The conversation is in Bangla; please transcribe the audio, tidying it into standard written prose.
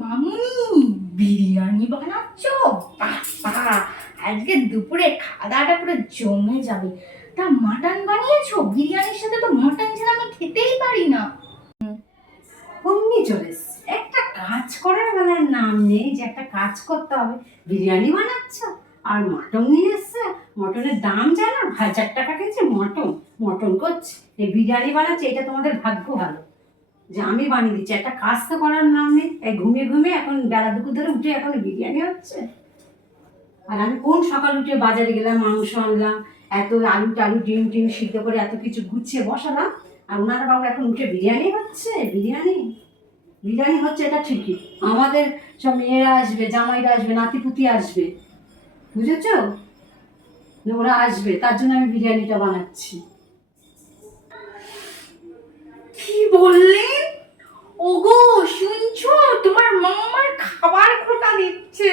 মামুনি, বিরিয়ানি বানাচ্ছ? বাবা, আজকে দুপুরে খাওয়া দাওয়াটা পুরো জমে যাবে। তা মাটন বানিয়েছো? বিরিয়ানির সাথে তো মাটন ছাড়া আমি খেতেই পারি না। অমনি চলে এসছে। একটা কাজ করার বেলার নাম নেই যে একটা কাজ করতে হবে। বিরিয়ানি বানাচ্ছ আর মটন নিয়ে এসছে। মটনের দাম জানো? 1000 টাকা কেজি মটন। মটন করছে, এই বিরিয়ানি বানাচ্ছে। এটা তোমাদের ভাগ্য ভালো যে আমি বানিয়ে দিচ্ছি। একটা কাজ তো করার নাম নেই। এই ঘুমিয়ে ঘুমিয়ে এখন বেলা দুপুর ধরে উঠে এখন বিরিয়ানি হচ্ছে। আর আমি কোন সকাল উঠে বাজারে গেলাম, মাংস আনলাম, এত আলু টালু ডিম টিম সিদ্ধ করে এত কিছু গুছিয়ে বসালাম, আর ওনারা বাবু এখন উঠে বিরিয়ানি হচ্ছে। বিরিয়ানি বিরিয়ানি হচ্ছে এটা ঠিকই। আমাদের সব মেয়েরা আসবে, জামাইরা আসবে, নাতিপুতি আসবে, বুঝেছ? ওরা আসবে, তার জন্য আমি বিরিয়ানিটা বানাচ্ছি। কি বললেন? ওগো, শুনছো? তোমার মা আমার খাবার খোটা দিচ্ছে।